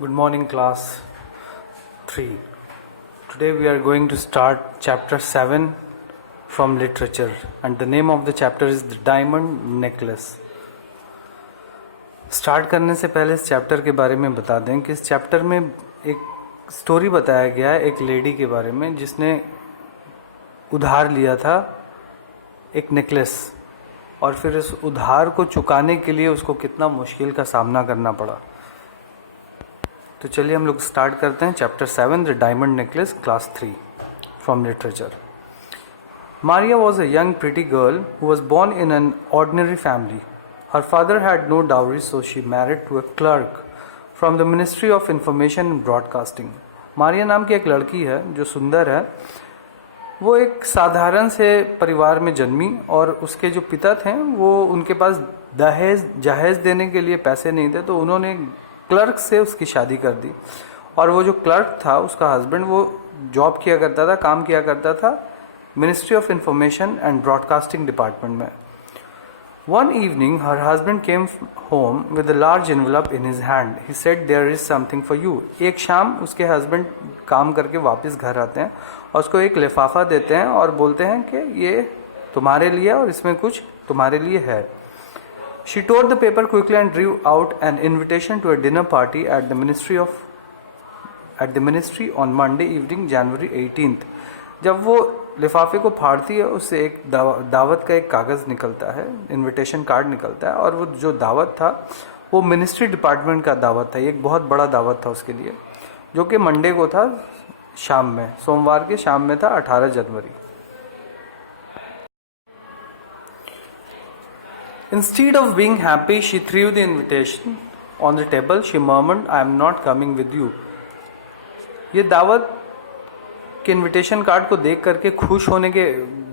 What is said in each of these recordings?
Good morning, class 3. Today we are going to start chapter 7 from literature, and the name of the chapter is The Diamond Necklace. Start करने से पहले इस chapter के बारे में बता दें कि इस चैप्टर में एक स्टोरी बताया गया है एक लेडी के बारे में जिसने उधार लिया था एक नेकलेस, और फिर इस उधार को चुकाने के लिए उसको कितना मुश्किल का सामना करना पड़ा। तो चलिए हम लोग स्टार्ट करते हैं chapter 7 the diamond necklace, class 3 from literature. Maria was a young pretty girl who was born in an ordinary family. Her father had no dowry, so she married to a clerk from the Ministry of Information and Broadcasting. Maria नाम की एक लड़की है जो सुंदर है। वो एक साधारण से परिवार में जन्मी और उसके जो पिता थे वो उनके पास जहेज देने के लिए पैसे नहीं थे, तो उन्होंने क्लर्क से उसकी शादी कर दी। और वो जो क्लर्क था उसका हस्बैंड वो जॉब किया करता था, काम किया करता था ministry of information and broadcasting department में। One evening her husband came home with a large envelope in his hand. He said there is something for you. एक शाम उसके हस्बैंड काम करके वापस घर आते हैं और उसको एक लिफाफा देते हैं और बोलते हैं कि ये तुम्हारे लिए और इसमें कुछ तुम्हारे लिए है। She tore the paper quickly and drew out an invitation to a dinner party at the ministry on Monday evening, January 18th. जब वो लिफाफे को फाड़ती है उससे एक दावत का एक कागज़ निकलता है, इनविटेशन कार्ड निकलता है, और वो जो दावत था वो मिनिस्ट्री डिपार्टमेंट का दावत था। एक बहुत बड़ा दावत था उसके लिए, जो कि मंडे को था शाम में, सोमवार के शाम में था, 18 जनवरी। Instead of being happy, she threw the invitation on the table. She murmured, "I am not coming with you." ये दावत के इनविटेशन कार्ड को देख करके खुश होने के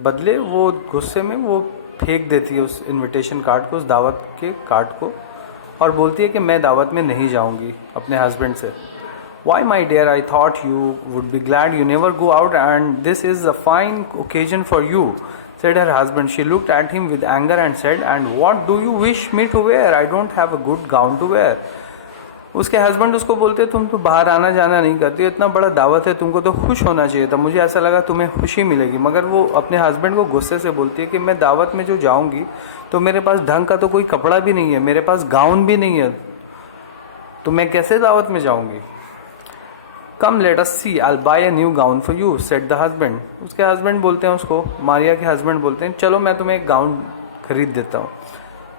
बदले वो गुस्से में वो फेंक देती है उस इनविटेशन कार्ड को, उस दावत के कार्ड को, और बोलती है कि मैं दावत में नहीं जाऊंगी अपने हस्बैंड से। Why, my dear, I thought you would be glad you never go out, and this is a fine occasion for you, said her husband. She looked at him with anger and said, "And what do you wish me to wear? I don't have a good gown to wear." उसके husband उसको बोलते, तुम तो बाहर आना जाना नहीं करती, इतना बड़ा दावत है, तुमको तो खुश होना चाहिए था, मुझे ऐसा लगा तुम्हें खुशी मिलेगी। मगर वो अपने हस्बैंड को गुस्से से बोलती है कि मैं दावत में जो जाऊंगी तो मेरे पास ढंग का तो कोई कपड़ा भी नहीं है, मेरे पास गाउन भी नहीं है, तो मैं कैसे दावत में जाऊंगी। Come, let us see. I'll buy a new gown for you, said the husband. उसके हस्बैंड बोलते हैं उसको, मारिया के हस्बैंड बोलते हैं, चलो मैं तुम्हें एक गाउन खरीद देता हूँ।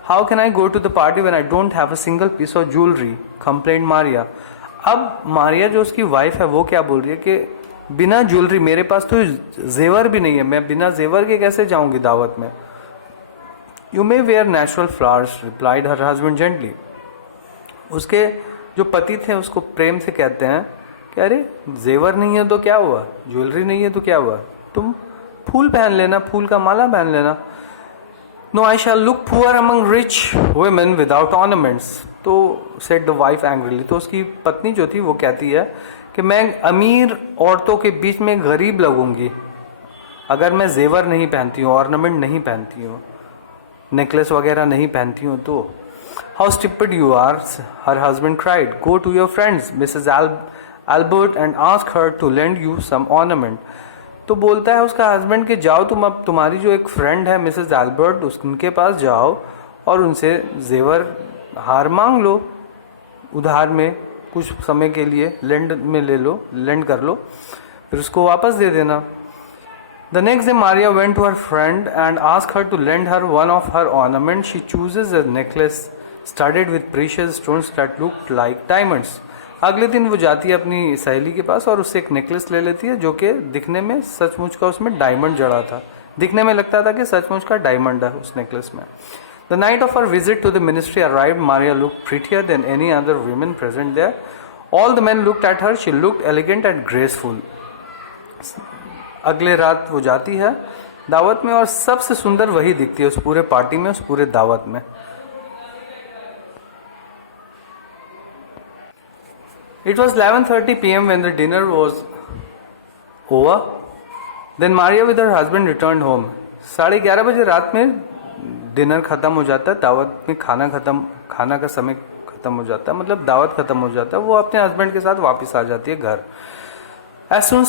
How can I go to the party when I don't have a single piece of jewelry? complained Maria. अब मारिया जो उसकी वाइफ है वो क्या बोल रही है कि बिना ज्वेलरी, मेरे पास तो जेवर भी नहीं है, मैं बिना जेवर के कैसे जाऊंगी दावत में। You may wear natural flowers, replied her husband gently. उसके जो पति थे उसको प्रेम से कहते हैं कि अरे जेवर नहीं है तो क्या हुआ, ज्वेलरी नहीं है तो क्या हुआ, तुम फूल पहन लेना, फूल का माला पहन लेना। No, I shall look poor among rich women without ornaments, तो सेड द वाइफ एंग्रीली। तो उसकी पत्नी जो थी वो कहती है कि मैं अमीर औरतों के बीच में गरीब लगूंगी अगर मैं जेवर नहीं पहनती हूँ, ऑर्नामेंट नहीं पहनती हूँ, नेकलेस वगैरह नहीं पहनती हूँ। तो how stupid you are, her husband cried. Go to your friends Mrs Albert and ask her to lend you some ornament. तो बोलता है उसका हस्बैंड कि जाओ तुम, अब तुम्हारी जो एक फ्रेंड है मिसेस एल्बर्ट, उनके पास जाओ और उनसे जेवर हार मांग लो, उधार में कुछ समय के लिए लेंड में ले लो, लेंड कर लो, फिर उसको वापस दे देना। The next day Maria went to her friend and asked her to lend her one of her ornaments. She chooses a necklace studded with precious stones that looked like diamonds. अगले दिन वो जाती है अपनी सहेली के पास और उससे एक नेकलेस ले लेती है जो कि दिखने में सचमुच का उसमें डायमंड जड़ा था, दिखने में लगता था कि सचमुच का डायमंड है उस नेकलेस में। The night of her visit to the ministry arrived, Maria looked prettier than any other women present there. All the men looked at her, she looked elegant and graceful. अगले रात वो जाती है दावत में और सबसे सुंदर वही दिखती है उस पूरे पार्टी में, उस पूरे दावत में। It was 11:30 p.m. when the dinner was over. Then Maria with her husband returned home. 11:30 बजे रात में डिनर खत्म हो जाता है, दावत में खाना का समय खत्म हो जाता है, मतलब दावत खत्म हो जाता है, वो अपने हस्बैंड के साथ वापस आ जाती है घर. As soon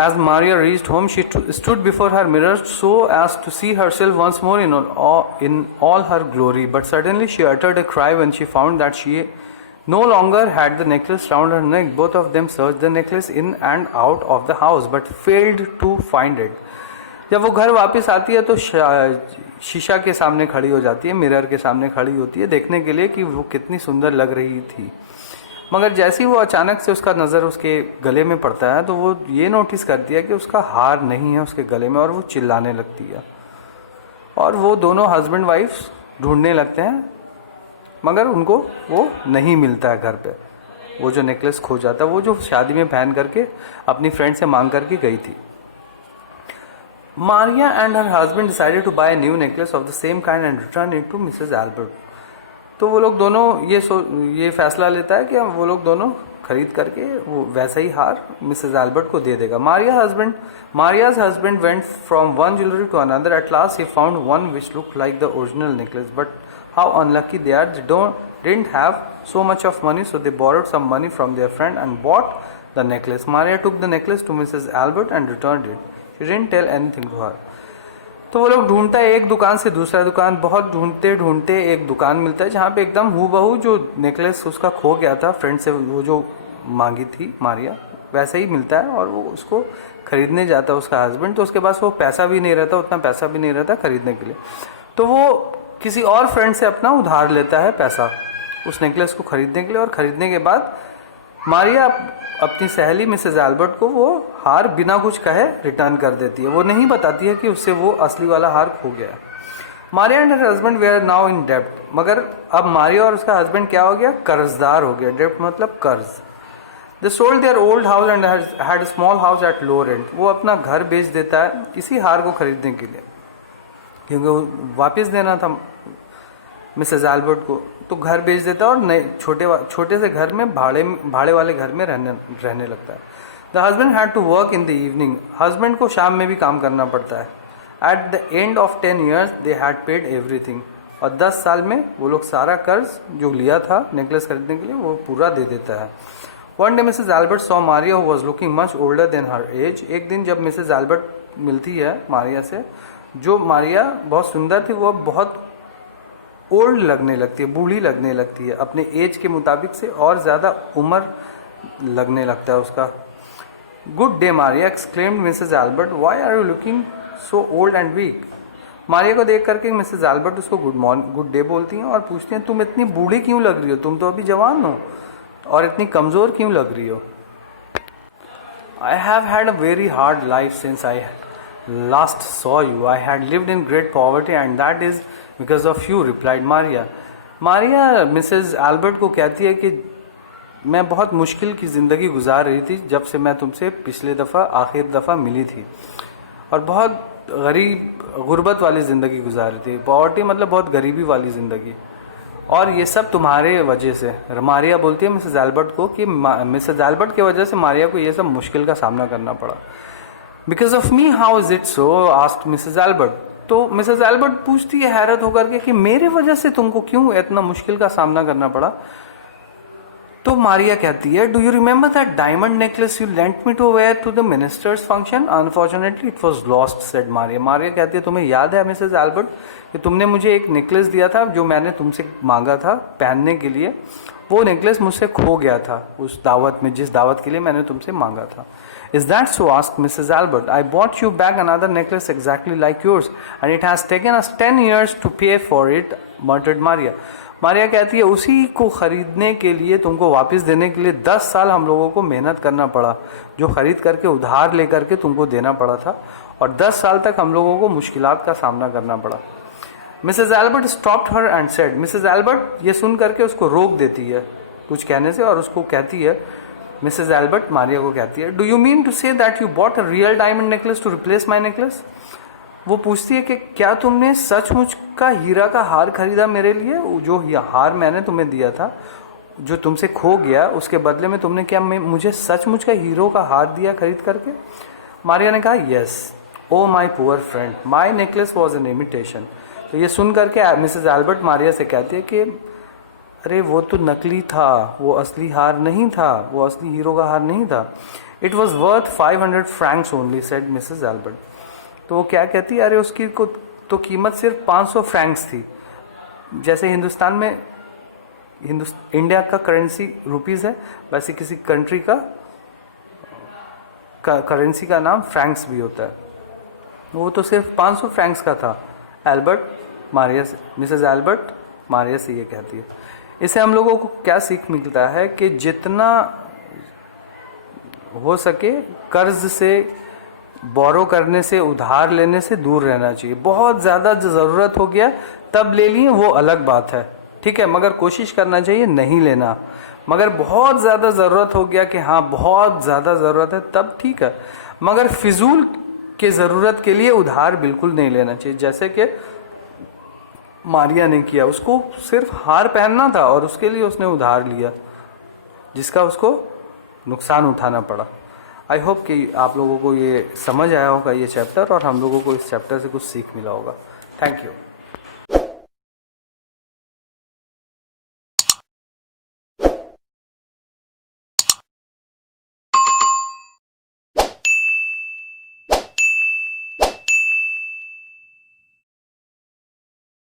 as Maria reached home, she stood before her mirror so as to see herself once more in all her glory. But suddenly she uttered a cry when she found that she no longer had the necklace round her neck. Both of them searched the necklace in and out of the house, but failed to find it. जब वो घर वापस आती है तो शीशा के सामने खड़ी हो जाती है, मिरर के सामने खड़ी होती है देखने के लिए कि वो कितनी सुंदर लग रही थी. मगर जैसे ही वो अचानक से उसका नज़र उसके गले में पड़ता है तो वो ये नोटिस करती है कि उसका हार नहीं है उसके गले में, और वो चिल्लाने लगती है. और वो दोनों हस्बैंड वाइफ ढूंढने लगते हैं, मगर उनको वो नहीं मिलता है घर पे. वो जो नेकलेस खो जाता है, वो जो शादी में पहन करके अपनी फ्रेंड से मांग करके गई थी. Maria and her husband decided to buy a new necklace of the same kind and return it to Mrs. Albert. तो वो लोग दोनों ये फैसला लेता है कि हम वो लोग दोनों खरीद करके वो वैसा ही हार मिसेज एल्बर्ट को दे देगा. Maria's husband went from one jewelry to another. At last he found one which looked like the original necklace. But how unlucky they are! They didn't have so much of money, so they borrowed some money from their friend and bought the necklace. Maria took the necklace to Mrs. Albert and returned it. She didn't tell anything to her. तो वो लोग ढूंढता है एक दुकान से दूसरा दुकान, बहुत ढूंढते ढूंढते एक दुकान मिलता है जहाँ पे एकदम हूबहू जो नेकलेस उसका खो गया था फ्रेंड से वो जो मांगी थी मारिया, वैसे ही मिलता है. और वो उसको खरीदने जाता है उसका हस्बैंड. तो उसके पास वो पैसा भी नहीं रहता, उतना पैसा भी नहीं रहता खरीदने के लिए. तो वो किसी और फ्रेंड से अपना उधार लेता है पैसा उस नेकलेस को खरीदने के लिए. और खरीदने के बाद मारिया अपनी सहेली मिसेज एल्बर्ट को वो हार बिना कुछ कहे रिटर्न कर देती है. वो नहीं बताती है कि उससे वो असली वाला हार खो गया. Maria and her husband they are now in डेब्ट. मगर अब मारिया और उसका हस्बैंड क्या हो गया? कर्जदार हो गया. डेब्ट मतलब कर्ज. They sold their old house and had small house at low rent. वो अपना घर बेच देता है इसी हार को खरीदने के लिए, क्योंकि वो वापस देना था मिसेज एल्बर्ट को. तो घर बेच देता है और नए छोटे से घर में भाड़े वाले घर में रहने लगता है. The husband had to work in the evening. Husband को शाम में भी काम करना पड़ता है. At the end of 10 years they had paid everything. और 10 साल में वो लोग सारा कर्ज जो लिया था नेकलेस खरीदने के लिए वो पूरा दे देता है. One day Mrs Albert saw Maria who was looking much older than her age. एक दिन जब मिसेज एल्बर्ट मिलती है मारिया से, जो मारिया बहुत सुंदर थी वो बहुत ओल्ड लगने लगती है, बूढ़ी लगने लगती है, अपने एज के मुताबिक से और ज़्यादा उम्र लगने लगता है उसका. Good day Maria exclaimed Mrs Albert, why are you looking so old and weak. Maria को देख करके मिसेज एल्बर्ट उसको गुड डे बोलती हैं और पूछती हैं तुम इतनी बूढ़ी क्यों लग रही हो, तुम तो अभी जवान हो और इतनी कमज़ोर क्यों लग रही हो. I have had a very hard life since I last saw you. I had lived in great poverty and that is because of you, replied Maria. Maria Mrs Albert को कहती है कि मैं बहुत मुश्किल की ज़िंदगी गुजार रही थी जब से मैं तुमसे आखिर दफ़ा मिली थी, और बहुत गुर्बत वाली ज़िंदगी गुजार रही थी. पॉवर्टी मतलब बहुत गरीबी वाली ज़िंदगी, और ये सब तुम्हारे वजह से. मारिया बोलती है मिसेज एल्बर्ट को कि मिसेज एल्बर्ट की वजह से मारिया को ये सब मुश्किल का सामना करना पड़ा. Because of me, how is it so? asked Mrs. Albert. तो मिसेज एल्बर्ट पूछती है हैरत होकर के कि मेरे वजह से तुमको क्यों इतना मुश्किल का सामना करना पड़ा. तो मारिया कहती है, do you remember that diamond necklace you lent me to wear to the minister's function? Unfortunately it was lost, said Maria. Maria कहती है, तुम्हें याद है मिसेज एल्बर्ट कि तुमने मुझे एक नेकलेस दिया था जो मैंने तुमसे मांगा था पहनने के लिए. वो नेकलेस मुझसे खो गया था उस दावत में, जिस दावत के लिए मैंने तुमसे मांगा था. Is that so? asked Mrs. Albert. I bought you back another necklace exactly like yours, and it has taken us 10 years to pay for it, muttered Maria. Maria कहती है, उसी को खरीदने के लिए, तुमको वापस देने के लिए 10 साल हम लोगों को मेहनत करना पड़ा, जो खरीद करके उधार लेकर के तुमको देना पड़ा था, और 10 साल तक हम लोगों को मुश्किलात का सामना करना पड़ा. Mrs Albert stopped her and said. Mrs Albert ये सुन करके उसको रोक देती है कुछ कहने से, और उसको कहती है, मिसेज एल्बर्ट मारिया को कहती है, do you mean to say that you bought a real diamond necklace to replace my necklace? वो पूछती है कि क्या तुमने सचमुच का हीरा का हार खरीदा मेरे लिए? जो हार मैंने तुम्हें दिया था जो तुमसे खो गया, उसके बदले में तुमने क्या मुझे सचमुच का हीरो का हार दिया खरीद करके? मारिया ने कहा, yes, oh my poor friend, my necklace was an imitation. तो ये सुन करके मिसेज एल्बर्ट मारिया से कहती है कि अरे वो तो नकली था, वो असली हार नहीं था, वो असली हीरो का हार नहीं था। It was worth 500 francs only, said Mrs Albert. तो वो क्या कहती है, अरे उसकी को तो कीमत सिर्फ 500 फ्रैंक्स थी। जैसे हिंदुस्तान में इंडिया का करेंसी रुपीस है, वैसे किसी कंट्री का करेंसी का नाम फ्रैंक्स भी होता है। वो तो सिर्फ 500 फ्रैंक्स का था। एल्बर्ट मारिया से, मिसेज एल्बर्ट मारिया से ये कहती है। इससे हम लोगों को क्या सीख मिलता है कि जितना हो सके कर्ज से, बोरो करने से, उधार लेने से दूर रहना चाहिए। बहुत ज़्यादा ज़रूरत हो गया तब ले लिए, वो अलग बात है, ठीक है, मगर कोशिश करना चाहिए नहीं लेना। मगर बहुत ज़्यादा ज़रूरत हो गया कि हाँ बहुत ज़्यादा ज़रूरत है, तब ठीक है, मगर फिजूल के ज़रूरत के लिए उधार बिल्कुल नहीं लेना चाहिए। जैसे कि मारिया ने किया, उसको सिर्फ हार पहनना था और उसके लिए उसने उधार लिया, जिसका उसको नुकसान उठाना पड़ा। आई होप कि आप लोगों को ये समझ आया होगा ये चैप्टर, और हम लोगों को इस चैप्टर से कुछ सीख मिला होगा। Thank you.